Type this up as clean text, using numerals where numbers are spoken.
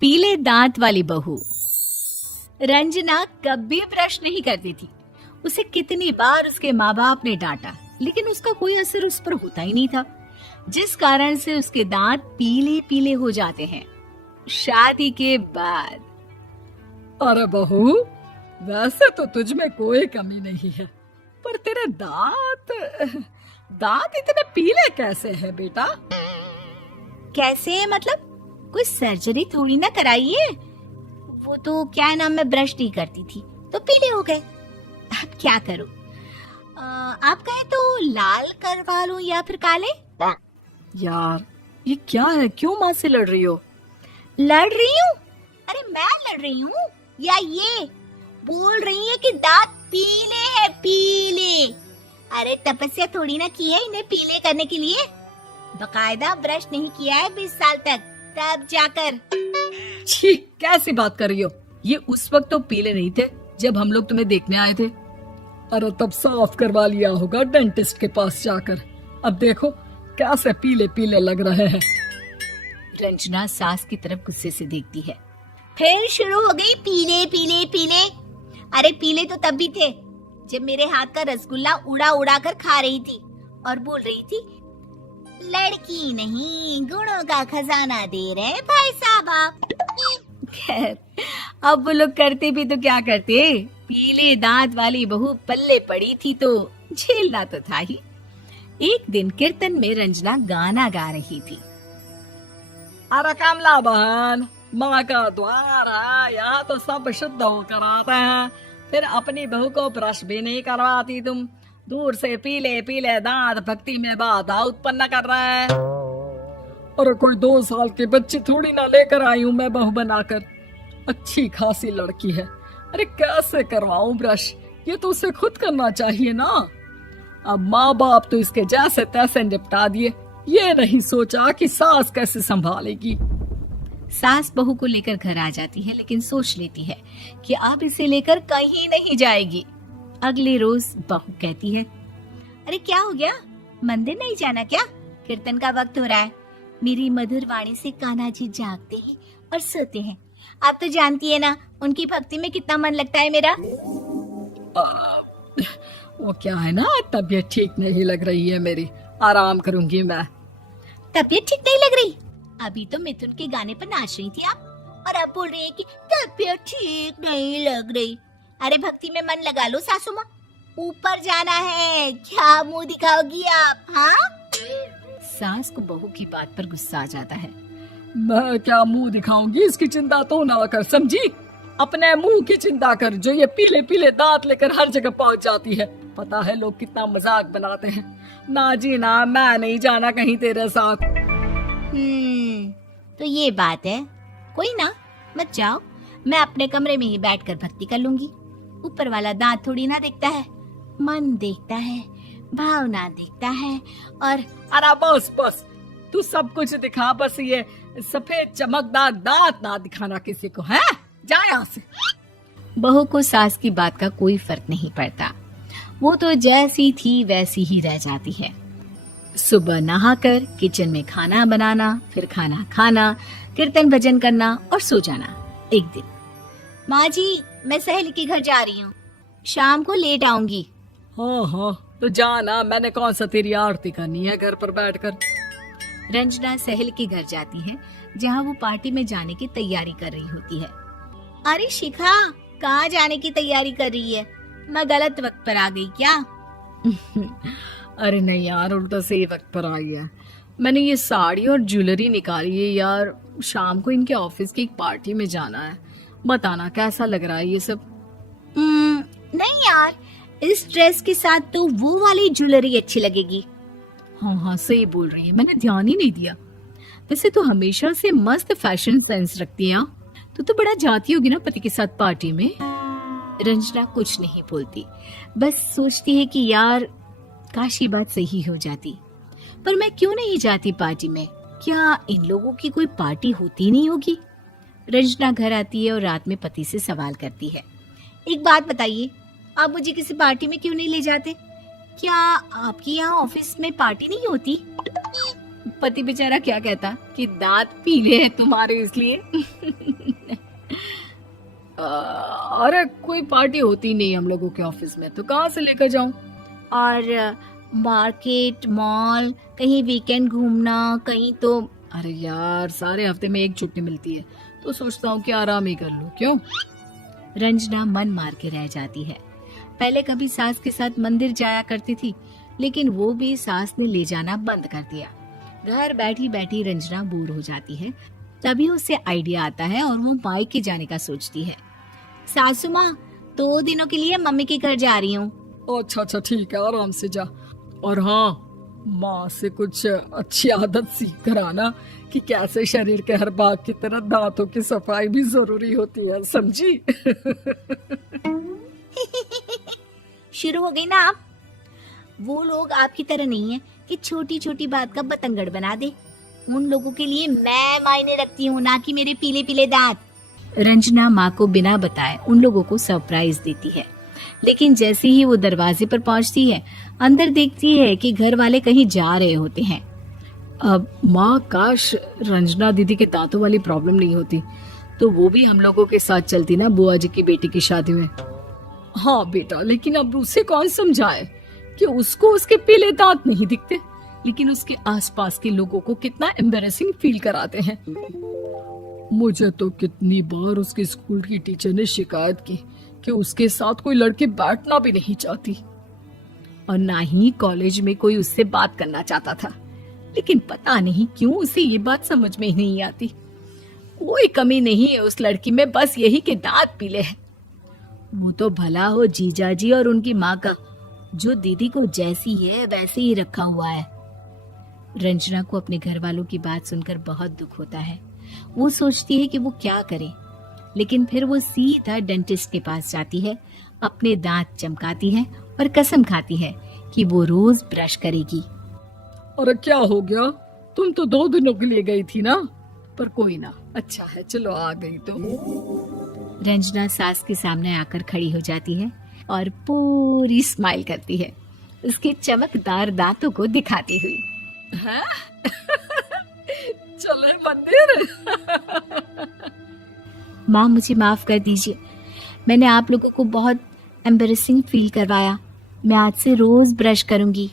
पीले दांत वाली बहू। रंजना कभी ब्रश नहीं करती थी। उसे कितनी बार उसके माँ बाप ने डांटा, लेकिन उसका कोई असर उस पर होता ही नहीं था, जिस कारण से उसके दांत पीले पीले हो जाते हैं। शादी के बाद अरे बहू, वैसे तो तुझ में कोई कमी नहीं है, पर तेरे दांत दांत इतने पीले कैसे हैं बेटा? कैसे मतलब? कोई सर्जरी थोड़ी ना कराइए। वो तो क्या नाम, मैं ब्रश नहीं करती थी तो पीले हो गए। अब क्या करूं? आप कहे तो लाल करवा लूं या फिर काले? यार ये क्या है, क्यों माँ से लड़ रही हो? लड़ रही हूँ? अरे मैं लड़ रही हूँ या ये बोल रही है कि दांत पीले हैं, पीले। अरे तपस्या थोड़ी ना की है इन्हें पीले करने के लिए। बकायदा ब्रश नहीं किया है 20 साल तक, तब जाकर। छी, कैसी बात कर रही हो? ये उस वक्त तो पीले नहीं थे जब हम लोग तुम्हें देखने आए थे। अरे तब साफ करवा लिया होगा डेंटिस्ट के पास जाकर। अब देखो कैसे पीले पीले लग रहे हैं। रंजना सास की तरफ गुस्से से देखती है। फिर शुरू हो गई पीले पीले पीले। अरे पीले तो तब भी थे जब मेरे हाथ का रसगुल्ला उड़ा उड़ा कर खा रही थी और बोल रही थी, लड़की नहीं गुणों का खजाना दे रहे भाई साहब आप। खैर, अब वो लोग करते भी तो क्या करते, पीले दांत वाली बहू पल्ले पड़ी थी तो झेलना तो था ही। एक दिन कीर्तन में रंजना गाना गा रही थी। अरे कमला बहन, माँ का द्वार है, यहाँ तो सब शुद्ध होकर आते हैं, फिर अपनी बहू को ब्रश भी नहीं करवाती तुम। दूर से पीले पीले दांत भक्ति में बाधा उत्पन्न कर रहे हैं। अरे कोई 2 साल के बच्चे थोड़ी ना लेकर आई हूँ मैं बहू बनाकर। अच्छी खासी लड़की है, अरे कैसे करवाऊं ब्रश? ये तो उसे खुद करना चाहिए ना। अब माँ बाप तो इसके जैसे तैसे निपटा दिए, ये नहीं सोचा कि सास कैसे संभालेगी। सास बहू को लेकर घर आ जाती है, लेकिन सोच लेती है कि अब इसे लेकर कहीं नहीं जाएगी। अगले रोज बहू कहती है, अरे क्या हो गया, मंदिर नहीं जाना क्या? कीर्तन का वक्त हो रहा है। मेरी मधुर वाणी से कान्हा जी जागते हैं और सोते हैं। आप तो जानती है ना उनकी भक्ति में कितना मन लगता है मेरा। वो क्या है ना, तबीयत ठीक नहीं लग रही है मेरी, आराम करूंगी मैं। तबीयत ठीक नहीं लग रही? अभी तो मिथुन के गाने पर नाच रही थी आप, और अब बोल रही है कि तबीयत ठीक नहीं लग रही। अरे भक्ति में मन लगा लो सासू माँ, ऊपर जाना है, क्या मुंह दिखाओगी आप? हाँ? सास को बहू की बात पर गुस्सा आ जाता है। मैं क्या मुंह दिखाऊंगी, इसकी चिंता तो ना कर, समझी? अपने मुंह की चिंता कर, जो ये पीले पीले दांत लेकर हर जगह पहुंच जाती है। पता है लोग कितना मजाक बनाते हैं। ना जी ना, मैं नहीं जाना कहीं तेरे साथ। तो ये बात है। कोई ना, मत जाओ, मैं अपने कमरे में ही बैठकर भक्ति कर लूंगी। ऊपर वाला दांत थोड़ी ना देखता है, मन देखता है, भावना देखता है। और अरे बस बस, तू सब कुछ दिखा, बस ये सफेद चमकदार दांत ना दिखाना किसी को, है? जा यहाँ से। बहू को सास की बात का कोई फर्क नहीं पड़ता, वो तो जैसी थी वैसी ही रह जाती है। सुबह नहाकर किचन में खाना बनाना, फिर खाना खाना, कीर्तन भजन करना और सो जाना। एक दिन, माँ जी मैं सहेली के घर जा रही हूँ, शाम को लेट आऊंगी। हाँ हाँ तो जाना, मैंने कौन सा तेरी आरती करनी है घर पर बैठकर। रंजना सहेली के घर जाती है, जहाँ वो पार्टी में जाने की तैयारी कर रही होती है। अरे शिखा, कहाँ जाने की तैयारी कर रही है? मैं गलत वक्त पर आ गई क्या? अरे नहीं यार, उल्टा सही वक्त पर आ गया। मैंने ये साड़ी और ज्वेलरी निकाली है यार, शाम को इनके ऑफिस की एक पार्टी में जाना है। बताना कैसा लग रहा है ये सब? नहीं यार, इस ड्रेस के साथ तो वो वाली ज्वेलरी अच्छी लगेगी। हाँ हाँ सही बोल रही है, मैंने ध्यान ही नहीं दिया। वैसे तो हमेशा से मस्त फैशन सेंस रखती है। तो बड़ा जाती होगी ना पति के साथ पार्टी में। रंजना कुछ नहीं बोलती, बस सोचती है कि यार काश ये बात सही हो जाती। पर मैं क्यों नहीं जाती पार्टी में? क्या इन लोगों की कोई पार्टी होती नहीं होगी? रंजना घर आती है और रात में पति से सवाल करती है, एक बात बताइए, आप मुझे किसी पार्टी में क्यों नहीं ले जाते? क्या आपकी यहाँ ऑफिस में पार्टी नहीं होती? पति बेचारा क्या कहता कि दांत पीले हैं तुम्हारे इसलिए। अरे कोई पार्टी होती नहीं हम लोगों के ऑफिस में, तो कहाँ से लेकर जाऊं? और मार्केट, मॉल, कहीं वीकेंड घूमना, कहीं तो। अरे यार, सारे हफ्ते में एक छुट्टी मिलती है, तो सोचता हूँ कि आराम ही कर लूं। क्यों? रंजना मन मार के रह जाती है। पहले कभी सास के साथ मंदिर जाया करती थी, लेकिन वो भी सास ने ले जाना बंद कर दिया। घर बैठी बैठी रंजना बोर हो जाती है। तभी उसे आइडिया आता है और वो मायके जाने का सोचती है। सासू माँ, 2 दिनों के लिए मम्मी के घर जा रही हूँ। अच्छा अच्छा, ठीक है, आराम से जा। और हाँ, माँ से कुछ अच्छी आदत सीख कर आना कि कैसे शरीर के हर भाग की तरह दांतों की सफाई भी जरूरी होती है, समझी? शुरू हो गई ना आप। वो लोग आपकी तरह नहीं है कि छोटी छोटी बात का बतंगड़ बना दे। उन लोगों के लिए मैं मायने रखती हूँ, ना कि मेरे पीले पीले दांत। रंजना माँ को बिना बताए उन लोगों को सरप्राइज देती है, लेकिन जैसे ही वो दरवाजे पर पहुंचती है, अंदर देखती है कि घर वाले कहीं जा रहे होते हैं। अब माँ, काश रंजना दीदी के दांतों वाली प्रॉब्लम नहीं होती, तो वो भी हम लोगों के साथ चलती ना बुआ जी की बेटी की शादी में। हाँ बेटा, लेकिन अब उसे कौन समझाए कि उसको उसके पीले दांत नहीं दिखते, लेकिन उसके आसपास के लोगों को कितना एम्बैरेसिंग फील कराते हैं। मुझे तो कितनी बार उसके स्कूल की टीचर ने शिकायत की कि उसके साथ कोई लड़की बैठना भी नहीं चाहती, और ना ही कॉलेज में कोई उससे बात करना चाहता था। लेकिन पता नहीं क्यों उसे ये बात समझ में ही नहीं आती। कोई कमी नहीं है उस लड़की में, बस यही कि दांत पीले हैं। वो तो भला हो जीजा जी और उनकी माँ का, जो दीदी को जैसी है वैसे ही रखा हुआ है। रंजना को अपने घर वालों की बात सुनकर बहुत दुख होता है। वो सोचती है कि वो क्या करे, लेकिन फिर वो सीधा डेंटिस्ट के पास जाती है, अपने दांत चमकाती है और कसम खाती है कि वो रोज ब्रश करेगी। अरे क्या हो गया? तुम तो 2 दिनों के लिए गई थी ना, पर कोई ना, अच्छा है, चलो आ गई तो। रंजना सास के सामने आकर खड़ी हो जाती है और पूरी स्माइल करती है, उसके चमकदार दांतों को दिखाती हुई। हैं? चले मंदिर? माँ, मुझे माफ कर दीजिए, मैंने आप लोगों को बहुत एम्बैरेसिंग फील करवाया। मैं आज से रोज ब्रश करूंगी।